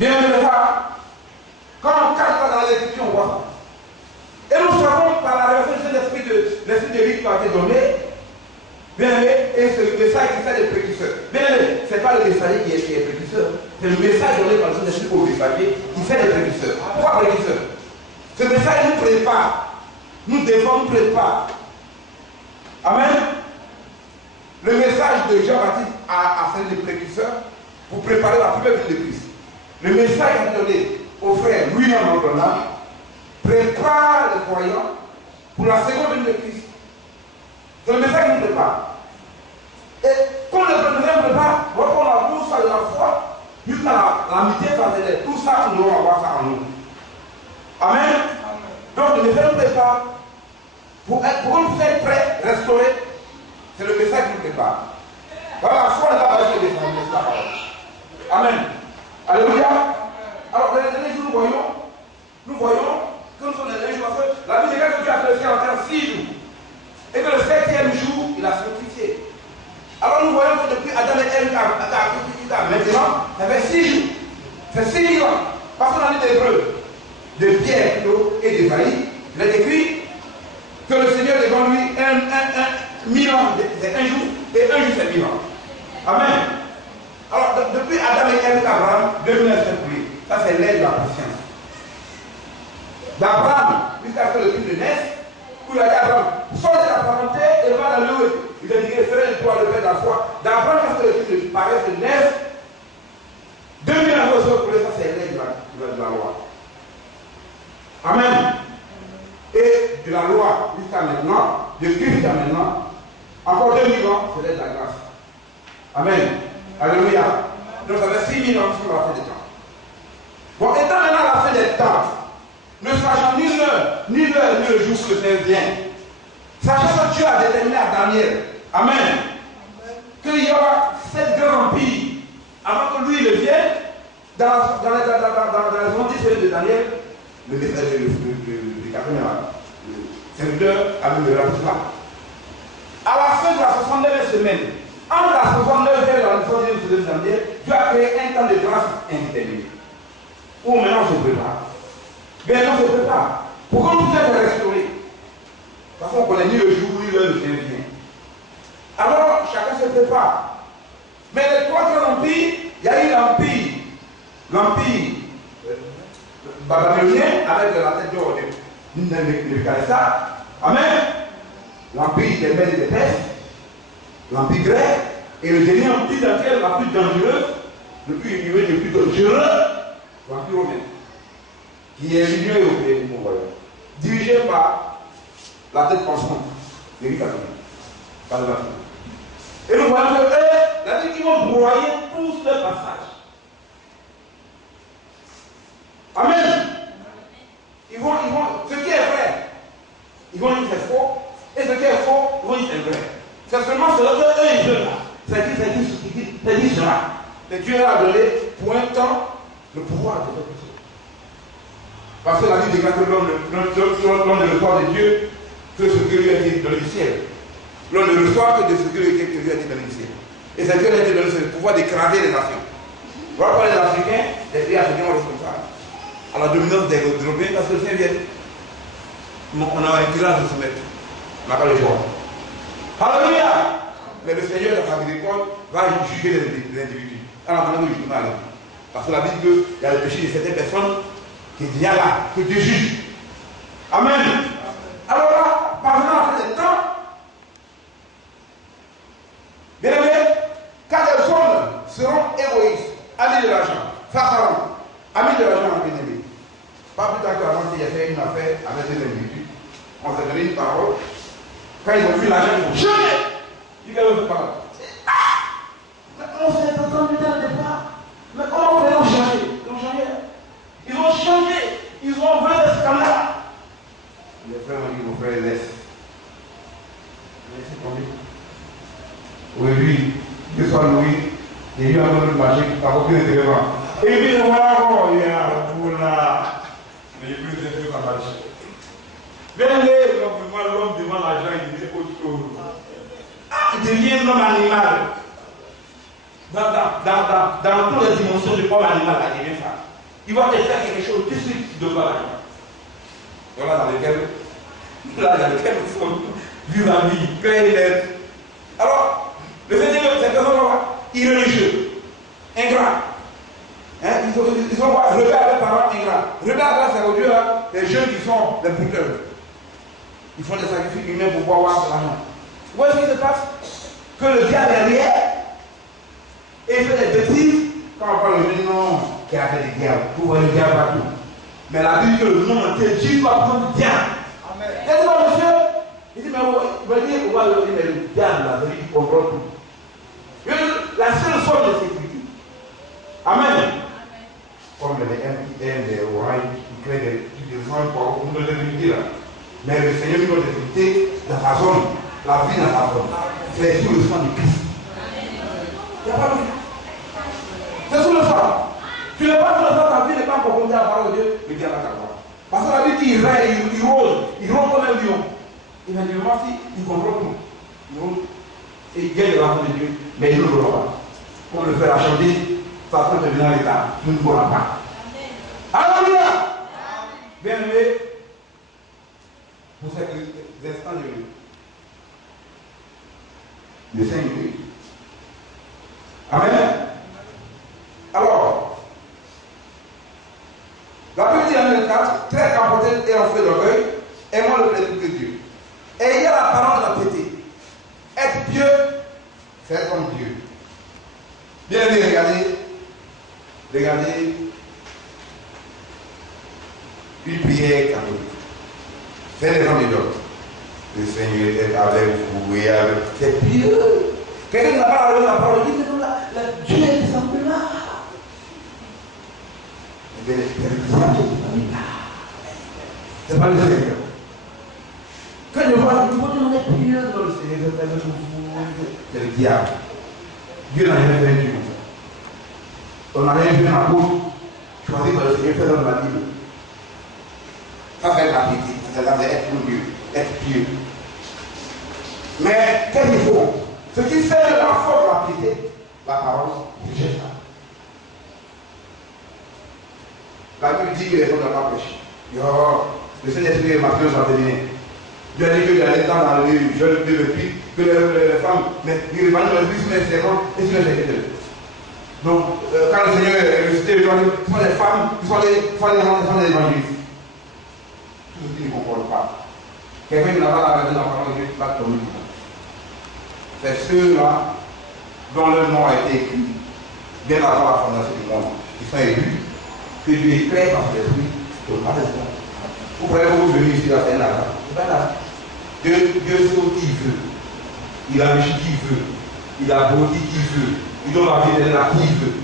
Bien, mais ça, quand on cache ça dans l'Écriture, on voit ça. Et nous savons par la révélation de l'esprit de vie qui a été donné, bien, et c'est le message qui fait des précurseurs. Bien, ce n'est pas le messager qui est précurseur, c'est le message donné par le Saint-Esprit au messager qui fait des précurseurs. Pourquoi précurseurs? Ce message nous prépare, nous défend, nous prépare. Amen. Le message de Jean-Baptiste a servi de précurseur pour préparer la première venue de Christ. Le message donné aux frères William Branham prépare les croyants pour la seconde venue de Christ. C'est le message qui nous prépare. Et quand le premier prépare, on a tout ça de la foi, jusqu'à l'amitié fraternelle. Tout ça, nous devons avoir ça en nous. Amen. Donc le message nous prépare pour nous faire prêts, restaurés. C'est le message qui nous prépare. Voilà, la foi n'est pas basée sur les messages. Amen. Alléluia. Alors, dans les derniers jours, nous voyons que nous sommes dans les derniers jours. Parce que la vie de Dieu a fait le ciel en terre 6 jours. Et que le 7e jour, il a sanctifié. Alors, nous voyons que depuis Adam et Ève, maintenant, ça fait 6 jours. C'est 6 000 ans. Parce qu'on a dit d'Hébreu, de Pierre et d'Ésaïe, il a écrit que le Seigneur devant lui, 1000 ans, c'est un jour, et un jour, c'est 1000 ans. Amen. Alors, depuis Adam et Ève, Abraham, 2009, c'est pour lui. Ça, c'est l'aide de la patience. D'Abraham, jusqu'à ce que le fils de naisse, où il a dit à Abraham, sors de ta parenté et va dans le haut. Il a dit, ferai le toi le père de la foi. D'Abraham, jusqu'à ce que le fils de paraisse de naisse, 2000 ans, ça, c'est l'aide de la loi. Amen. Et de la loi jusqu'à maintenant, de Christ jusqu'à maintenant, encore 2000 ans, c'est l'aide de la grâce. Amen. Alléluia. Donc ça fait 6000 ans sur la fin des temps. Bon, étant maintenant la fin des temps, ne sachant ni l'heure, ni le jour que le Seigneur vient, sachant que Dieu a déterminé à Daniel, Amen, qu'il y aura 7 grands empires avant que lui le vienne, dans les 10 de Daniel, le serviteur a mis le rapport là. À la fin de la 69e semaine, entre la 69e et la 70e semaine de Daniel, Dieu a créé un temps de grâce indéterminé. Où maintenant on se prépare. Bien, on se prépare. Pourquoi nous faire restaurer? Parce qu'on connaît ni le jour ni l'heure de Dieu vient. Alors, chacun se prépare. Mais les trois grands empires, il y a eu l'empire babylonien avec la tête d'or de Nebuchadnezzar. Amen. L'empire des Mèdes et des Perses, l'empire grec, et le dernier empire dans lequel la plus dangereuse, le plus dangereux, l'empire romain, qui est l'Union européenne, dirigé par la tête pensante de Louis XIV, par le Vatican. Et nous voyons que eux, la Bible, ils vont broyer tous les passages. Amen. Ils vont, ce qui est vrai, ils vont dire c'est faux, et ce qui est faux, ils vont dire c'est vrai. C'est seulement cela que eux, ils veulent là. C'est dit cela. Mais Dieu leur a donné pour un temps le pouvoir de faire quelque chose. Parce que la Bible déclare que l'homme ne reçoit de Dieu que ce que lui a dit dans le ciel. L'homme ne reçoit que de ce que lui a dit dans le ciel. Et c'est Dieu qui a donné le pouvoir d'écraser les nations. Voilà pourquoi les Africains, les pays africains ont responsables à la dominance des Européens parce que le Seigneur vient. On a un tirage de se mettre. On n'a pas le choix. Alléluia! Mais le Seigneur, dans sa miséricorde, va juger les individus. Alors, on a le jugement. Parce que la Bible dit qu'il y a le péché de certaines personnes qui vient là, que Dieu juge. Amen. Alors là, pendant la fin des temps, bien aimé, quand les hommes seront égoïstes, amis de l'argent, farfarons, amis de l'argent, bien aimé. Pas plus tard qu'avant, il y a fait une affaire avec des individus. On s'est donné une parole. Quand ils ont vu l'argent, ils ont jamais. Ils ne veulent pas. Ah! Mais on s'est entendu dès le départ. Mais comment ils ont changé? Ils ont changé. Ils ont changé. Ils ont fait des scandales. Les frères m'ont dit, mon frère, laisse. Laissez tomber. Oui, lui, que soit Louis, il y a eu un autre marché qui n'a aucun intérêt. Et puis, voilà, voilà. Mais il y a plus d'intérêt dans la marché. Venez, l'homme devant l'argent, il dit autre chose. Il devient un homme animal. Dans toutes les dimensions du homme animal, il devient ça. Il va te faire quelque chose tout de suite de l'argent. Voilà dans lequel nous sommes vivre la vie, plein d'être. Alors, le Seigneur, cette personne-là, irreligieux, ingrat. Hein? Ils ont regard avec parents ingrats. Regarde là, c'est au Dieu, là, les jeunes qui sont les bouqueurs. Ils font des sacrifices humains pour pouvoir avoir de l'argent. Vous voyez ce qui se passe? Que le diable est derrière et il fait des bêtises. Quand on parle de jeunes, non, qui a fait des diables. Vous voyez le diable partout. Mais la Bible dit que le nom entier, Dieu va prendre le diable. Amen. Et c'est pas monsieur. Il dit, mais il va dire, on va le dire, mais le diable, là, celui qui comprend tout. La seule forme de sécurité. Amen. Comme les MPN, les oranges, qui créent des zones pour nous limiter là. Mais le Seigneur nous doit limiter dans sa zone, la vie dans sa zone. C'est sous le sang de Christ. Il n'y a pas de vie. C'est sous le sang. Tu n'es pas sous le sang, ta vie n'est pas confrontée à la parole de Dieu, le diable va t'avoir. Parce que la vie dit, il rôde comme un lion. Il va dire, voici, il comprend tout. Il rôde. Et il gagne l'argent de Dieu, mais il ne l'aura pas. Pour le faire chanter, ça peut devenir un état. Nous ne pourrons pas. Alléluia! Bien aimé, pour ces instants de 5 minutes. Amen. Alors, la Bible dit en 4, très emporté et en feu d'orgueil, aimant le plaisir de Dieu. Ayez la parole de la piété. Être pieux, faire comme Dieu. Bien aimé, regardez une prière catholique. C'est les gens de l'autre. Le Seigneur est avec vous et avec vous. C'est pieux. Quelqu'un n'a pas la parole, il dit que Dieu est descendu là. Mais c'est pas le Seigneur. Quand je vois, on est pieux dans le Seigneur, c'est le diable. Dieu n'a jamais fait Dieu. On n'a rien vu dans la bouche, choisi par le Seigneur, fait dans la Bible. Ça fait la piété, c'est être pour Dieu, être pieux. Mais qu'est-ce qu'il faut? Ce qui fait la force de la piété, la parole, c'est ça. La Bible dit que les gens ne doivent pas pécher. Le Saint-Esprit est masculin sans féminin. Dieu a dit que dans les temps, dans le jeune de depuis, que les femmes, mais ils reviennent dans le plus sur les serments et sur les serviteurs. Donc, quand le Seigneur est ressuscité, ce sont les femmes, ce sont les évangélistes. Tout ce qui ne concorde pas. Quelqu'un qui n'a pas la raison de la parole de Dieu va tomber. C'est ceux-là dont leur nom a été écrit bien avant la fondation du monde, qui sont élus, que Dieu éclaire par son esprit, de pas de bon. Vous prenez vous venir ici, là, c'est un hasard. C'est pas là. Dieu sauve qui il veut. Il enrichit qui il veut. Il abrutit qui il veut. Il donne la vie éternelle à qui il veut.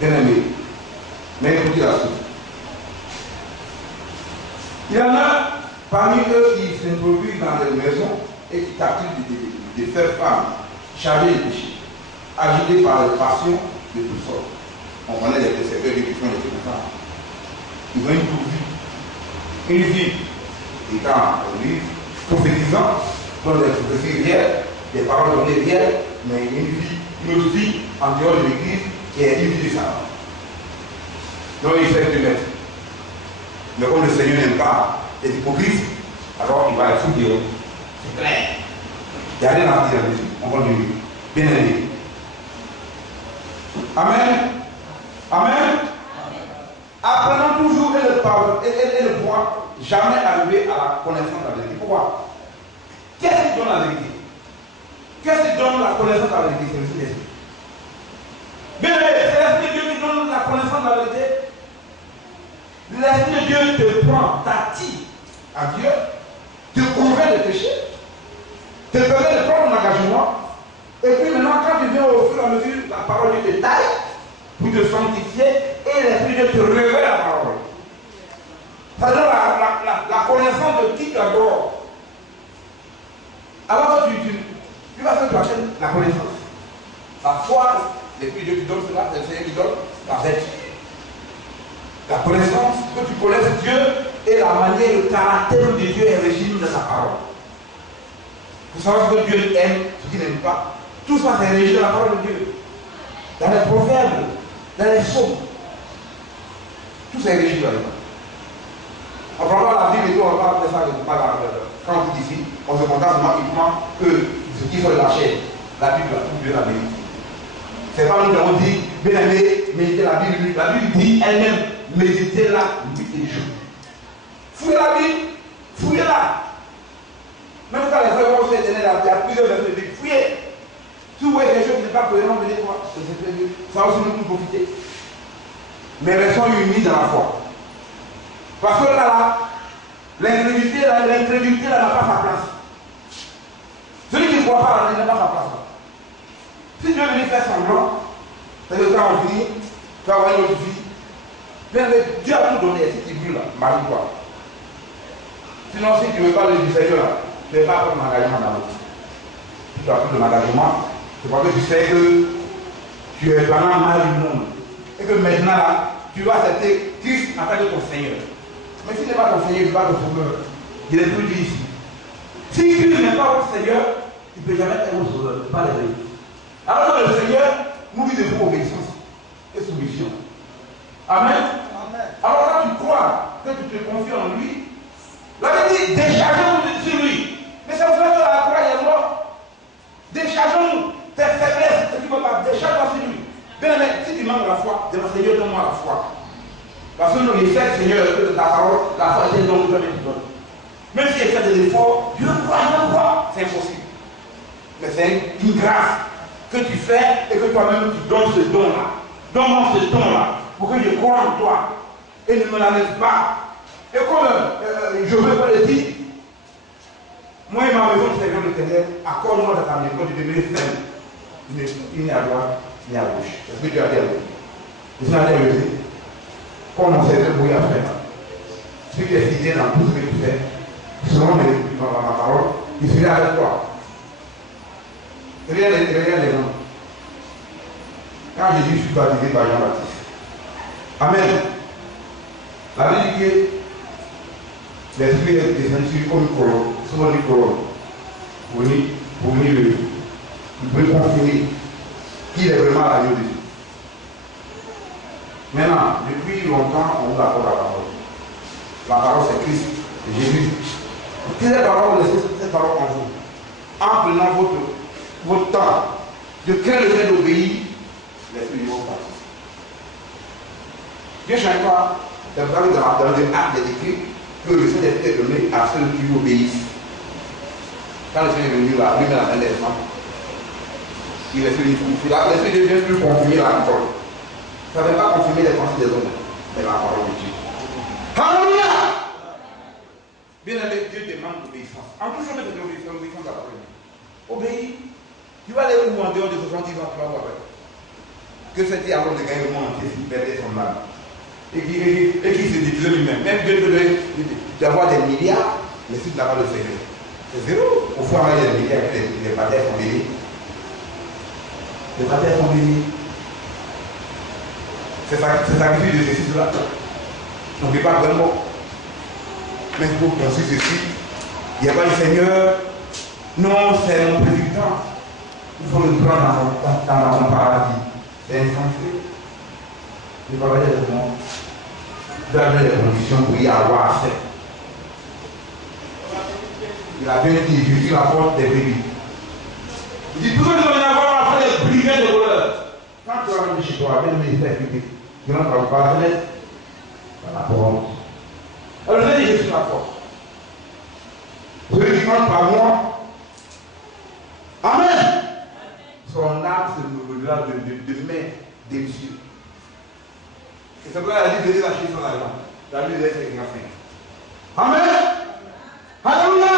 Bien aimé. Mais écoutez la suite. Il y en a parmi eux qui s'introduisent dans les maisons et qui captivent des femmes chargées de péché, agitées par les passions de toutes sortes. On connaît les persécuteurs qui font des circonstances. Ils ont une vie étant prophétisant, dont des prophéties réelles, des paroles données réelles, mais une autre vie en dehors de l'église qui est une vie de Satan. Donc il fait de mettre. Mais comme le Seigneur n'aime pas les hypocrites, alors il va les foutre. C'est clair. Il n'y a rien à dire là-dessus. On continue. Bien aimé. Amen. Amen. Apprenons toujours et ne pourra jamais arriver à la connaissance de la vérité. Pourquoi? Qu'est-ce qui donne la vérité? Qu'est-ce qui donne la connaissance de la vérité? C'est le Saint-Esprit. Bien aimé, c'est l'Esprit de Dieu qui donne la connaissance de la vérité. L'Esprit de Dieu te prend, t'attire à Dieu, te convainc de péché, te permet de prendre un engagement, et puis maintenant, quand tu viens au fur et à mesure, la parole de Dieu te taille pour te sanctifier, et l'Esprit de Dieu te révèle la parole. Ça donne la connaissance de qui tu adores. Alors tu vas faire la connaissance. La foi, l'Esprit de Dieu qui donne cela, c'est le Seigneur qui donne la vertu. La connaissance, que tu connaisses Dieu et la manière, le caractère de Dieu est régi dans sa parole. Pour savoir ce que Dieu aime, ce qu'il n'aime pas. Tout ça c'est régi dans la parole de Dieu. Dans les proverbes, dans les psaumes. Tout ça est régi dans les paroles. On ne prend pas la Bible et tout, on ne va pas appeler ça quand on dit ici, on se contente seulement uniquement que ce qui sont de la chair. La Bible, tout Dieu la vérité. C'est pas nous qui avons dit, bien aimé, méditez la Bible. La Bible dit elle-même, méditez-la nuit et jour. Fouillez la Bible, fouillez-la. Même quand les frères vont se tenir là, il y a plusieurs versets de Bible, fouillez. Si vous voyez quelque chose qui n'est pas cohérent, venez voir. Ça aussi nous profiter. Mais restons unis dans la foi. Parce que là, l'incrédulité n'a pas sa place. Celui qui ne croit pas, il n'a pas sa place. Si Dieu veut faire semblant, c'est le temps en vie, tu vas avoir une autre vie. Mais Dieu a tout donné, si tu brûles là, marie-toi. Sinon, si tu ne veux pas le Seigneur là, tu ne vas pas prendre l'engagement dans l'autre. Si tu as pris de l'engagement, c'est parce que tu sais que tu es vraiment mal du monde. Et que maintenant là, tu vas accepter Christ en tant que ton Seigneur. Mais s'il n'est pas ton Seigneur, il n'est pas ton sauveur. Il est plus dit ici. Si Christ n'est pas votre Seigneur, il ne peut jamais être votre sauveur, pas les vérités. Alors que le Seigneur nous dit de vous obéissance et soumission. Amen. Amen. Alors quand tu crois que tu te confies en lui, la Bible dit déchargeons-nous sur lui. Mais c'est pour ça que la croix est morte. Déchargeons-nous tes faiblesses, ce qui ne va pas, décharge-toi sur lui. Bien aimé, si tu manques la foi, dis Seigneur, donne-moi la foi. Parce que nous, les faits, Seigneur, la parole, la foi est un don que jamais tu donnes. Même si il fait des efforts, Dieu croit, c'est impossible. Mais c'est une grâce que tu fais et que toi-même tu donnes ce don-là. Donne-moi ce don-là pour que je croie en toi et ne me la laisse pas. Et comme je veux pas le dire, moi et ma maison, Seigneur de l'Éternel, accorde-moi de ta maison de demeurer ferme, ni à droite ni à gauche. Est-ce que tu as dit à vous? Je suis allé le dire. Comme on sait débrouiller à faire. Ce qui est cité dans tout ce que tu fais, selon ma parole, il sera avec toi. Regarde les gens. Quand Jésus fut baptisé par Jean-Baptiste. Amen. La Bible dit que l'Esprit est descendu sur lui comme une colonne, souvent une colonne, pour venir le confirmer qu'il est vraiment l'agneau de Dieu. Maintenant, depuis longtemps, on nous accorde la parole. La parole c'est Christ, c'est Jésus. Que cette parole, laissez cette parole en vous. En prenant votre temps de créer le fait d'obéir, l'esprit de vos parents. Dieu ne change pas. C'est pour ça que dans le acte des écrits, que le Seigneur est donné à ceux qui lui obéissent. Quand le Seigneur est venu là, lui met la main des enfants. L'esprit de Dieu peut confirmer la parole. Ça ne veut pas confirmer les pensées des hommes, mais la parole de Dieu. Alléluia! Bien aimé, Dieu demande l'obéissance. En tout cas, c'est l'obéissance à la parole. Obéis. Tu vas aller où en dehors de 70 ans, tu vas voir. Que c'était avant de gagner le monde entier s'il perdait son âme. Et qui se divisait lui-même. Même Dieu peut d'avoir des milliards, mais si tu n'as pas le Seigneur, c'est zéro. Au fond, il y a des milliards, les batailles sont bénis. Les batailles sont bénis. C'est sacrifice de ceci, cela. On ne peut pas vraiment. Mais il faut penser ceci. Il n'y a pas le Seigneur. Non, c'est mon président. Il faut le prendre dans mon paradis. C'est insensé. Il va aller de moi. Donner les conditions pour y avoir accès. Il a bien dit, je suis la porte des bébés. Il dit, pourquoi nous allons avoir après les brigands de voleurs? Quand tu vas venir chez toi, bien le ministère public, tu rentres par la fenêtre, par la porte. Alors je dis, je suis la porte. Celui qui rentre par moi, amen. Son âme se nourrira de mains des messieurs. Et c'est pourquoi elle a dit, venez lâcher son argent. La Bible est c'est grand. Amen. Alléluia.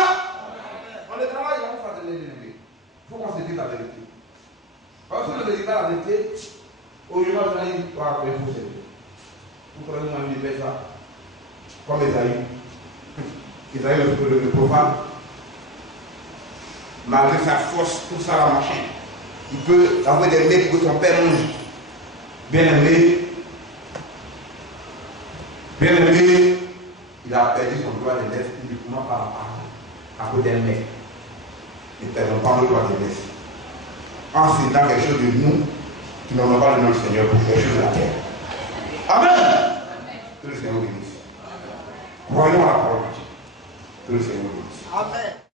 On est travaille, on va se l'élever. Il faut qu'on se dise la vérité. Parce que le résultat, la vérité, aujourd'hui, on va dire, après, il faut se dire. Vous prenez un livre ça, comme Esaïe. Esaïe, le profane, malgré sa force, tout ça va marcher. Il peut avoir des mecs que son père mange. Bien aimé, il a perdu son droit de naissance uniquement par la parole, à cause d'un mec. Il ne perd pas le droit de naissance. En citant quelque chose de nous, qui n'ont pas le nom du Seigneur pour quelque chose de la terre. Amen. Que le Seigneur bénisse. Croyons à la parole de Dieu. Que le Seigneur bénisse. Amen.